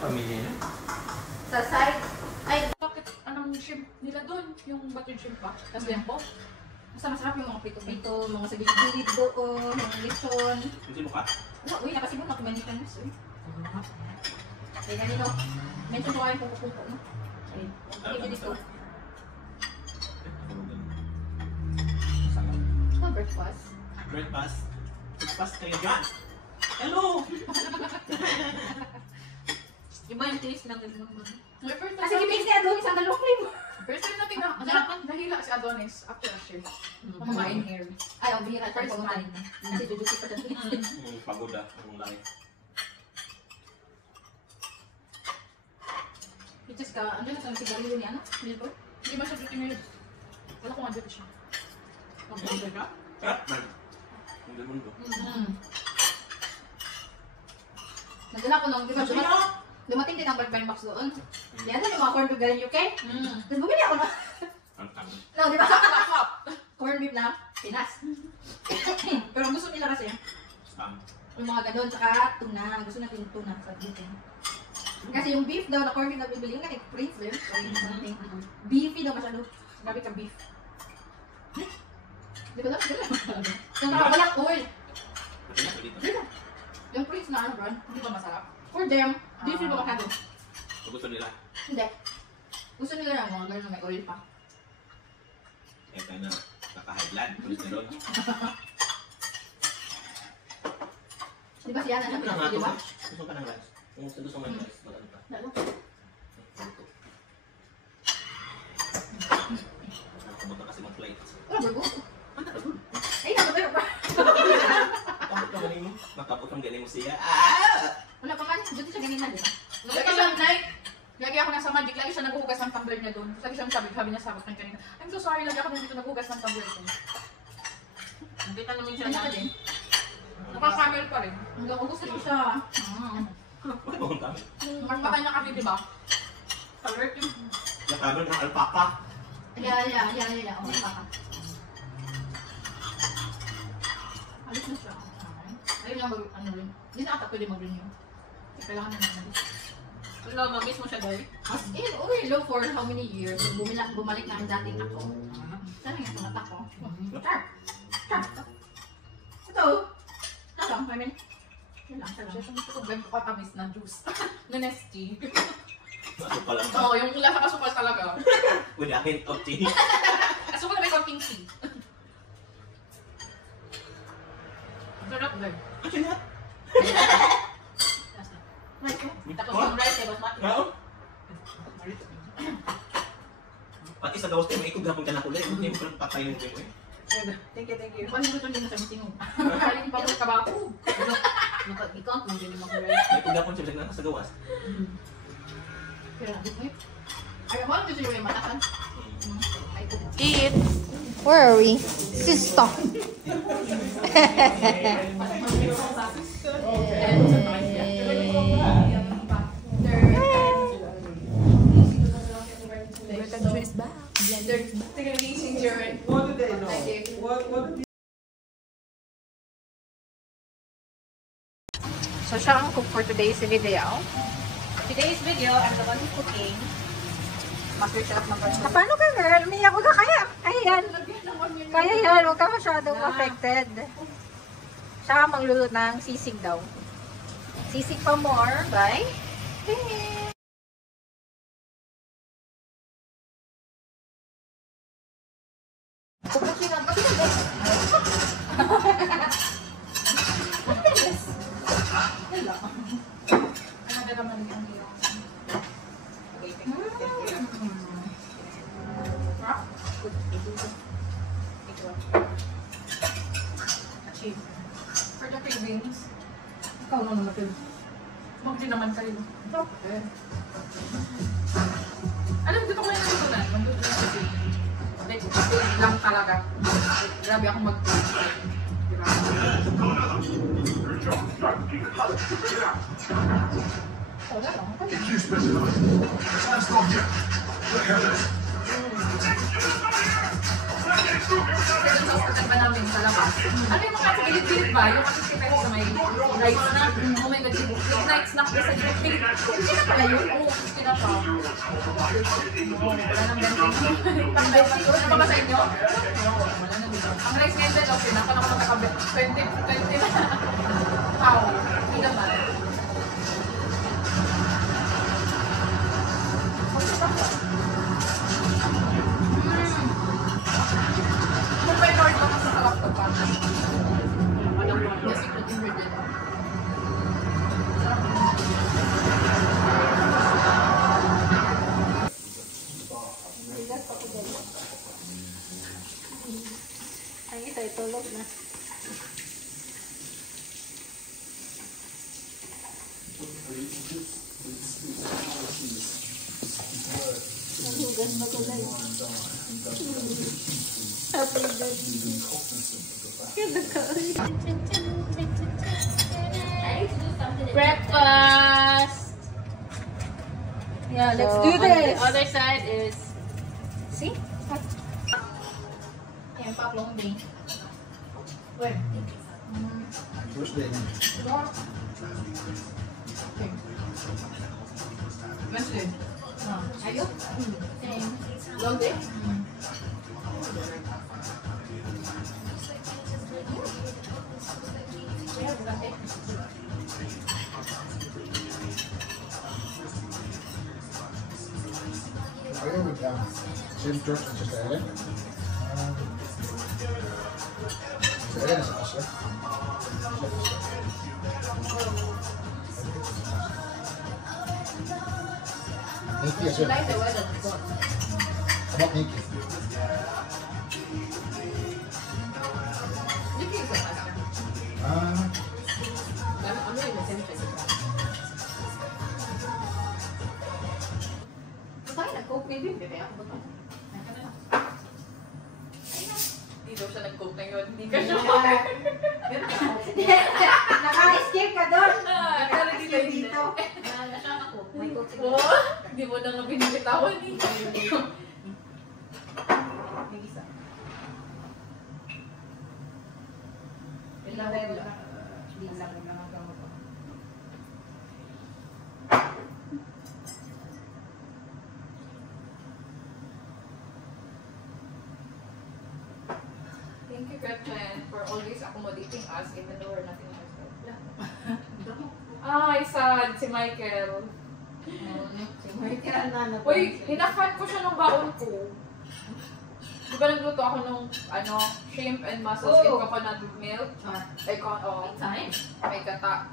yung pamilya niya? Sa side, ay, Bakit anong shrimp nila doon? Yung buttered shrimp ba? Tapos yan po? Basta masarap yung mga pito-pito, mga sa gilid doon, mga lechon. Hindi mo ka? Uy, nakasibon ako manitan. Ay, ganito. Mention ko kayo yung pupupo, no? Ay, hindi dito. Oh, breakfast. Breakfast. Breakfast kayo dyan. Hello! Iba yung taste ng ganun. kasi kibig ni Adonis ang dalawang First time natin nahila si Adonis after a shift. Mamamain hair. Ay, ang bihira siya kumain na. Kasi jujusi pa dyan. Pagod ah, ang life. Just ka, andyan na sa sigarilyo ni ano? Milko? Hindi ba siya beauty milk? Wala kong andyan siya. Mag-order ka? Man. Hindi mo ito. Nagdala ko nung, di ba, dumating din ang birthday box doon. Yan na yung mga corn beef galing UK. Tapos bumili ako na. No, di ba? Corn beef na Pinas. Pero ang gusto nila kasi, yung mga ganun, tsaka tuna. Gusto natin yung tuna sa dito. Kasi yung beef daw na corn beef na bibili nga, Prince ba yun? Something. Beefy daw masyado. Gabi ka beef. Di ba lang? Yung walang oil. Dito. Yung Prince na ano, brand? Hindi ba masarap? For them, beefy ba masyado? Gusto nila. Hindi. Gusto nila lang mga ganun na may oil pa. Eh, tayo na. Naka-high blood. Cholesterol. Di ba siya na Gusto natin? Di ba? Gusto ka ng rice. Kung gusto mo ng rice, magano pa. Lalo. Pumunta kasi ng plate. Wala burgo. Ay, nakapero pa. Tapos ang galing mo. Matapos ang galing mo siya. Wala pa man. Dito siya ganyan na, di ba? Lagi siya night. Lagi ako nasa Magic. Lagi siya naghuhugas ng tumbler niya doon. Lagi siya sabi niya sa akin kanina. I'm so sorry. Lagi ako nandito naghuhugas ng tumbler ko. Hindi ka namin siya Ganyan ka din. Naka-camel pa rin. Hanggang ko gusto ko siya. Wala ba kung dami? Mas matay niya kasi, di ba? Alert yung... Nakaroon ng alpaca. Yeah. O, baka. Alis na siya. Ayun lang ano rin. Hindi na ata pwede mag-renew. Kailangan na naman. Wala, mag-miss mo siya dahil. As in, low for how many years? Bumalik na ang dating ako. Sana nga sa mata ko. Char! Ito. Ito lang, I mean. Yun lang, ito lang. Ito ko ganito katamis na juice. Na Nestea. Asukal lang ba? Oo, yung lasa kasukal talaga. With a hint of tea. Asukal na may konting tea. Sarap din. Kasi nga. Tapos yung rice, diba? Oo. Pati sa gawas tayo, may ikog hapon ka na kulay. Hindi mo pa patayin ko eh. Thank you. Paano ito din sa meeting mo? Kaya hindi pa ako kabako. Ikaw, kung hindi mo rice. May ikog hapon siya na sa gawas. Pero, ayaw mo lang dito yung matakan. Eat! Where are we? Sister. So, siya ang cook for today's video. Today's video, I'm the one who's cooking. Master chef ng person. Paano ka, girl? Umiyak ko ka kaya. Ayan. Kaya yan. Huwag ka masyadong affected. Siya ang magluluto ng sisig daw. Sisig pa more. Bye. Pupusin ang pagkakas. Ano naman yung for the cravings. Ikaw na naman kayo. Mag-din naman kayo. Okay. Alam, dito ko yung natutunan. Mag-do sa cake. Like, cake lang talaga. Grabe akong mag-cake. Diba? Wala lang. You specialize. That's not yet. Look at this. Tapos pagkakba namin sa labas. Ano yung mga sa gilid-gilid ba? Yung kasi pesos na may rice na. Oh my God, yung night snack ko sa gilid-gilid. Hindi na pala yun. Oo, hindi na pa. Oo, wala nang ganito. Ano pa ba sa inyo? Oo, wala nang ganito. Ang rice ngayon din, okay na. Kung ako nakakabit, 20 na. How? Hindi naman. Kung may Lord ako sa sarap ko pa. Alam mo, yung secret ingredient. Ang isa itulog na. Nahugas na ko lang. Happy birthday. Breakfast. Yeah, let's do this. The other side is, see? Ayan, paplong day. Where? First day. Wednesday. Ayun. Long day? Are you with same church as Sister Ellen? Sister Ellen is a pastor. Nikki as well. Like the weather. About Nikki. Bakit nag-coke baby? Bebe ako ba ito? Hindi daw siya nag-coke na yun. Hindi ka siya. Naka-escape ka doon. Pero hindi lang Dito. Nasaan ako? May coke Oo. Hindi mo na nga binibitawan eh. May isa. Ilang level? Hindi lang ang mga gamot ko. Thank you, Gretchen, for always accommodating us even though we're nothing else. Ay, sad. Si Michael. Uy, hinakan ko siya ng baon ko. Di ba nagluto ako nung shrimp and mussels in coconut milk? Ay, Time. may kata.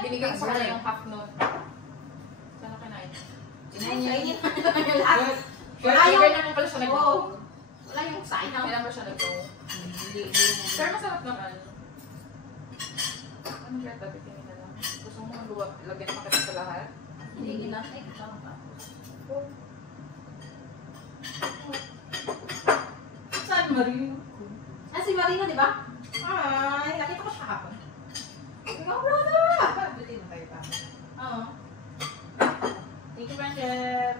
Binigay ko sa kanya yung half nun. Sana kinain? Kinain. Wala yung... Kaya naman pala siya nagluto. Wala yung sign. Kailan ba siya nagluto? Hindi. Pero masarap naman. Anong kaya tabi tingin na lang? Gusto mo lagyan pa kita sa lahat? Hindi natin. Saan Marino? Ah, si Marino, di ba? Ay, nakita ko siya hapon. Ikaw, brother! Bili mo tayo pa. Oo. Thank you, friendship.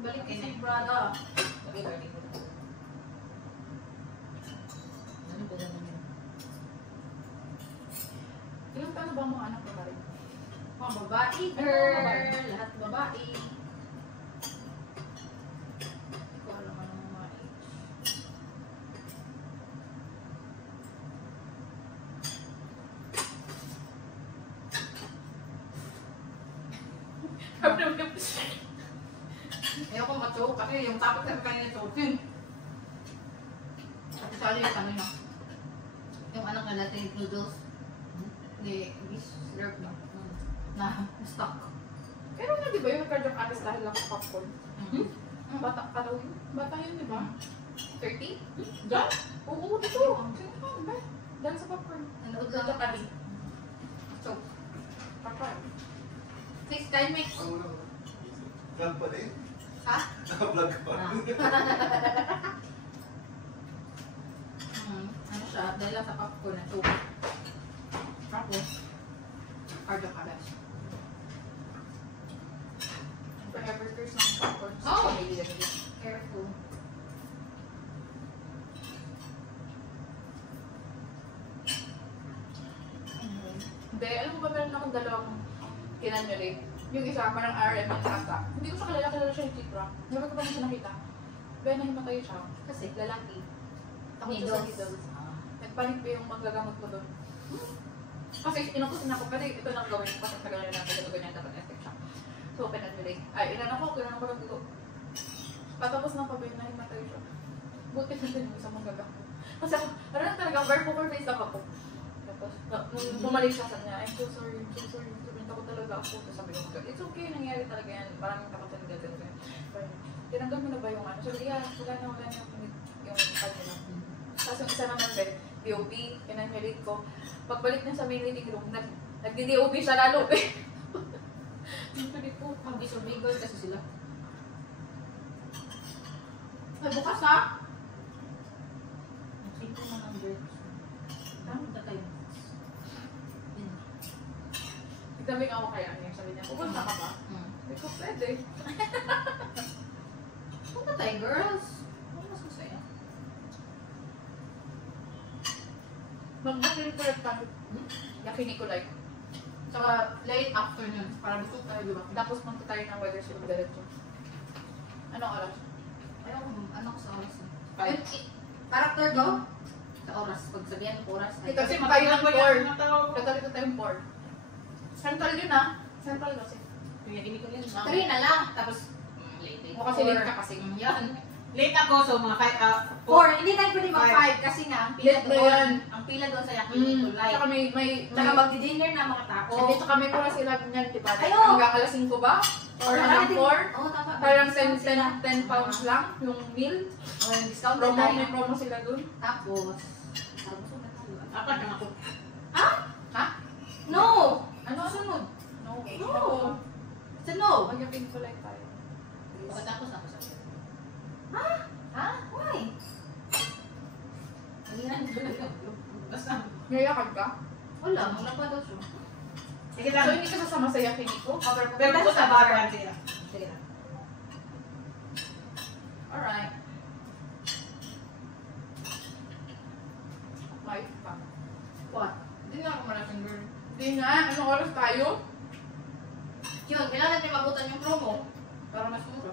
Balik kasi, brother. Sabi ko, hindi ko na. Ano ba naman yun? Ilang taon na ba ang mga anak ko na rin? Mga babae, girl. Lahat babae. Ito alam ka ng mga age. Ayoko ma-choke kasi yung tapos kasi kanina choking. At isa yung ano niya. Yung anak na natin noodles. Hindi, slurp na. Na-stuck. Pero nga di ba yung cardiac arrest dahil lang sa popcorn? Bata ka daw yun? Bata yun, di ba? 30? Diyan? Oo, dito. Sino ka? Ba? Dahil sa popcorn. Nanood lang ka kami. So, Popcorn. 6 time mix. Vlog pa din? Ha? Naka-vlog pa. Ano siya? Dahil lang sa popcorn na choke. Tapos, cardiac arrest. Forever curse ng popcorn. Oh! May lagay. Careful. Hindi, alam mo ba meron akong dalawang kinanyolik? Yung isa, parang RM yung ata. Hindi ko siya kilala siya yung Chipra. Never ko pa siya nakita. Kaya nahimatay siya. Kasi lalaki. Ako siya sa needles. Nagpanik pa yung magagamot ko doon. Kasi inutusin ako, pwede ito nang gawin ko. Kasi tagal na natin ito ganyan dapat effect siya. So, pinanyolik. Ay, ilan ako lang dito. Patapos ng pabay, nahimatay siya. Buti na din yung isang magagamot. Kasi ako, ano lang talaga, very poker face lang ako. Tapos, nung bumalik siya sa niya, I'm so sorry. Sabihin ko talaga ako. Tapos sabi ko, it's okay, nangyari talaga yan. Parang takot sa nila. Pero, tinanggal mo na ba yung ano? Sabi, yeah, wala na yung pag nila. Tapos yung isa naman, DOB, pinanyalit ko. Pagbalik niya sa main meeting room, nagdi-DOB siya lalo. Sabi ko, Mag-disobligol kasi sila. ay bukas ha? Nagsinto na ng birds. Tama na tayo. Nagsabi nga ako kaya niya. Sabi niya, pupunta ka ba? Sabi ko, pwede. Punta tayo, girls. Ano mas masaya? Mag-bakil ko lang tayo. Yakini ko like. Saka late afternoon. Para gusto tayo, di ba? Tapos punta tayo ng weather shoot diretso. Anong oras? Ayaw ko, ano ko sa oras. Five. Character go? Sa oras. Pag sabihan ko oras. ay- Kasi tayo ng 4. Katalito tayong 4. Central yun ah. Central kasi. Kaya hindi ko yun. 3 na lang. Tapos, late. O kasi late ka kasi. Yan. Late ako, so mga 4. Hindi tayo pwede mag-5 kasi nga ang pila Late na doon. yan. Ang pila doon sa yakini tulay. Tsaka may Tsaka magdi-dinner na mga tao. Hindi, tsaka may pura sila niyan, diba? Ayun. Hanggang alas 5 ba? Or hanggang 4? Oo, tama. Parang Discount sila. 10 pounds lang yung meal. O, yung discount Promo, tayo. may promo sila dun. Tapos, tapos na tayo. apat na ako. Ha? No! Ano? Sunod. No. No. Sa no. Magyapin ko like tayo. Pagkatapos ako sa Ha? Why? Ganyan talaga. Basta. Ngayakan ka? Wala, wala pa daw siya. Sige So, lang. hindi ka sasama sa yakini ko? Pero ko sa baran sila. Sige lang. Alright. Life pa. What? Hindi na ako malaking girl. Hindi na. Anong oras tayo? Yun, kailangan natin mabutan yung promo. Para mas mura.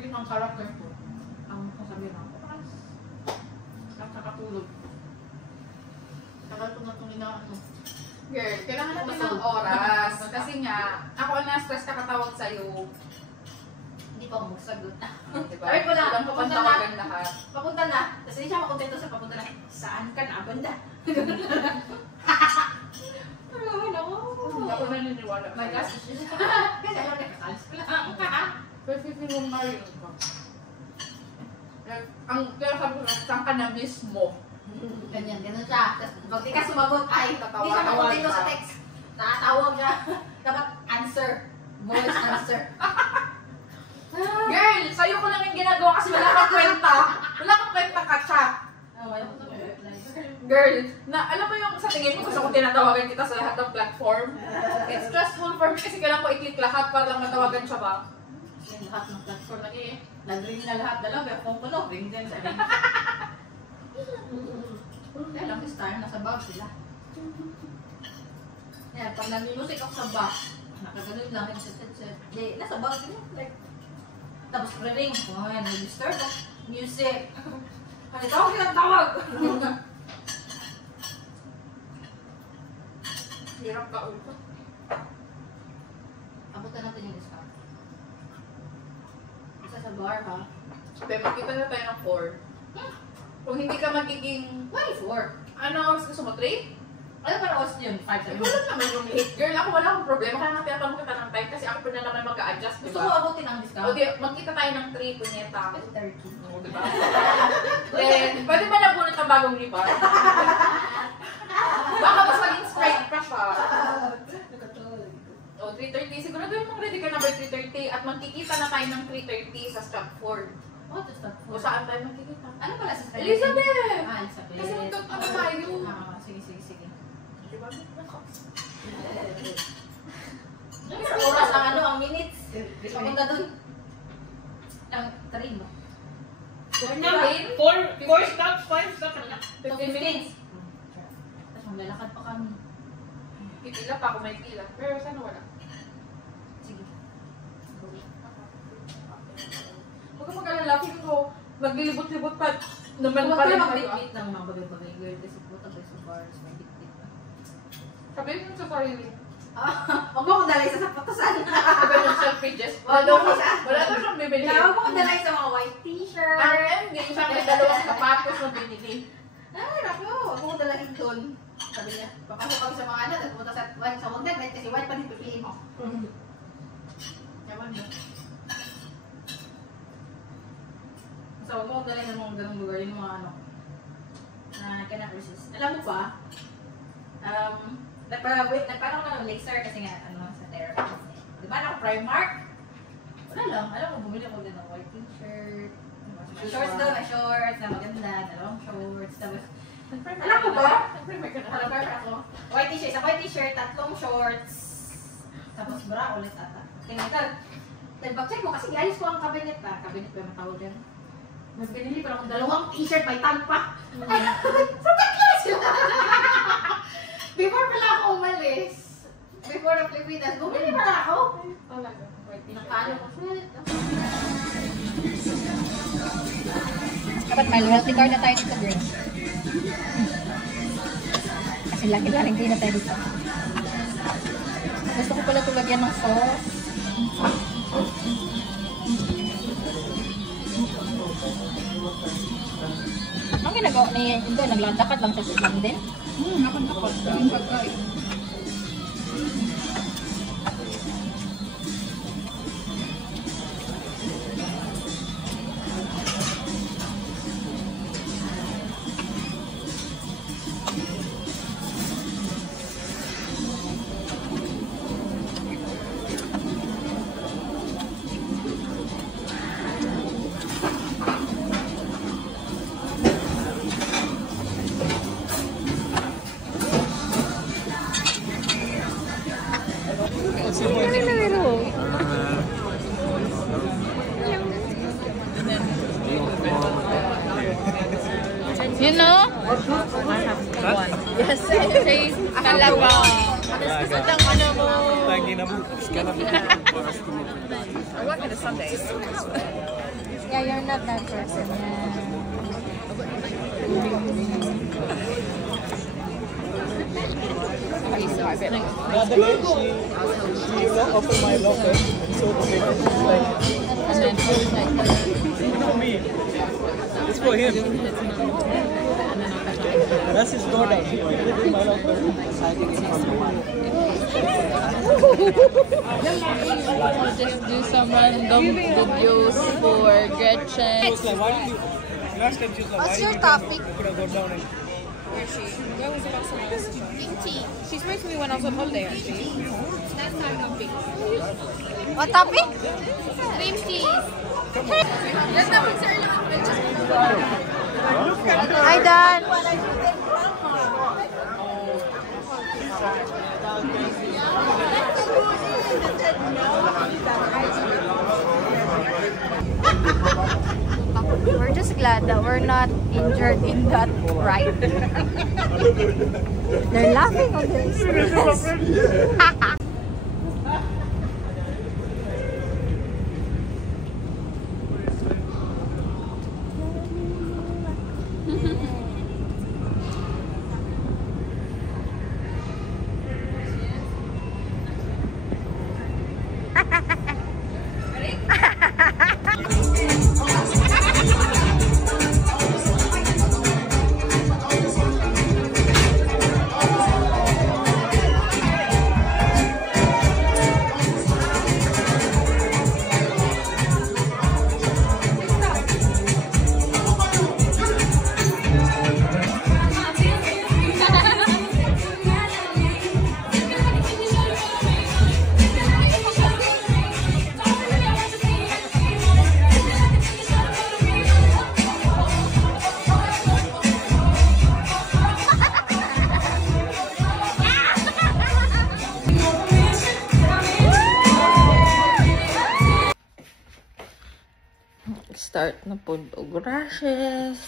Yun ang character ko. Ang kasabihin ako. Nakakatulog. Tagal ko na itong ginaan mo. Girl, kailangan natin ng oras. Kasi nga, ako ang na-stress kakatawag sa'yo. Hindi pa ako magsagot. Diba? Sabi ko na, Ilang papunta tawagan lahat. Papunta na. Kasi hindi siya makontento sa papunta na. Saan ka na, banda? Ano naman ako? Hindi ako naniniwala. My sa'yo. gosh. Kasi alam niya, kakalis ko lang. Pero feel mo ngayon ka. Ang kaya sabi ko, saan ka na mismo? Ganyan, ganun siya. Tapos pag di ka sumagot, ay, Tatawa. hindi siya makontento sa text. Tatawag siya. Dapat answer. Voice answer. Girl, sa'yo ko lang yung ginagawa kasi wala kang kwenta. Wala kang kwenta ka siya. Ayaw ko na reply. Girl, na alam mo yung sa tingin mo gusto ko tinatawagan kita sa lahat ng platform. It's stressful for me kasi kailangan ko i-click lahat para lang matawagan siya ba? Kasi lahat ng platform lagi eh. Nag-ring na lahat. Dalawa, phone ko no. Ring din sa ring. Kaya lang this time, nasa bag sila. Kaya pag nag-music ako sa bag, nakaganon lang, headset. Di, nasa bag sila. Like, tapos re-ring. Oh, yan, nag-disturb ako. Music. Kasi tawag silang tawag. Hirap ka ulo. Abutan natin yung discount. Isa sa bar, ha? Sabi, magkita na tayo ng 4. Kung hindi ka magiging, Why 4? ano oras gusto mo, 3? Ano ba na yun? 5 Ay, wala naman yung late. Girl, ako wala akong problema. Kaya nga tinatanong kita ng time kasi ako pa na naman mag-a-adjust, Gusto diba? ko abutin ang discount? O di, magkita tayo ng 3, punyeta. 30. O, diba? Then, pwede ba nabunot ang bagong lipat? Baka mas maging straight pa siya. O, 3:30. Siguro doon mong ready ka na by 3:30 at magkikita na tayo ng 3:30 sa Stratford. What is that O for? saan tayo magkikita? Ano pala sa Skype? Elizabeth! Ah, Elizabeth. Kasi magkakita tayo. Ah, sige. Diba? Ang oras ang ano, ang minutes. Papunta dun. Ang 3 mo. 4 stops, 5 stops na. 15 minutes. Tapos maglalakad pa kami. Pipila pa ako, may pila. Pero sana wala. Sige. Huwag ka mag-alala, feeling ko, maglilibot-libot pa. Naman Huwag pa ka rin mag-bit-bit ng mga bagay-bagay, girl. Kasi puta ba sa bars, may bit-bit na. Sabihin mo sa sarili. Huwag mo akong dalay sa sapatasan. Sabi ng self-pages. Wala daw siya. Wala daw siyang bibili. Huwag mo akong dalay sa mga white t-shirt. RM, ganyan siya may dalawang sapatos na binili. Ay, naku, huwag mo akong dalahin doon. Sabi niya, papasok kami sa mga ano, tapos punta sa hotel, kahit kasi white pa rin pipiliin mo. Yaman ba? So, huwag mo akong dalay ng mga ganung lugar, yung mga ano, na cannot resist. Alam mo pa, nagparang ako ng Lakestar kasi nga, ano, sa therapy. Di ba ako Primark? Wala lang, alam mo, bumili ako din ng white t-shirt. Shorts daw, may shorts na maganda, dalawang shorts, tapos, alam mo ba? Nag-primer ako. White t-shirt, sa white t-shirt, 3 shorts, tapos bra ulit ata. Tingnan, nag-check mo kasi ayos ko ang cabinet pa. Cabinet ba matawag yan? Mas binili pa akong 2 t-shirt, may tag pa. Sa taglas yun! Before pala ako umalis, before the Pilipinas, bumili pala ako. Talaga. Pinakalo ko siya. Dapat may loyalty card na tayo dito, girl. Kasi lagi-lagi din na tayo dito. Gusto ko pala tulagyan ng sauce. Ang ginagawa ni Indo, naglalakad lang sa Islam din? Lakad-lakad. Yung pagkain. You know? Yes, say talaga. Ang ano mo. I work on a Sunday. Yeah, you're not that person. The other day, she offered my locker. So it's not me. It's for him. That's his daughter. She put my locker. Just do some random videos for Gretchen. She was like, why did you... Last time she was like, What's why your did topic? You could have gone down and... Where is she? Where was the last time I was Pink tea. She spoke to me when I was on holiday, actually. Last time on pink. What topic? Green tea. Hi, Dan. We're just glad that we're not injured in that ride. They're laughing on this. Start na po og rashes.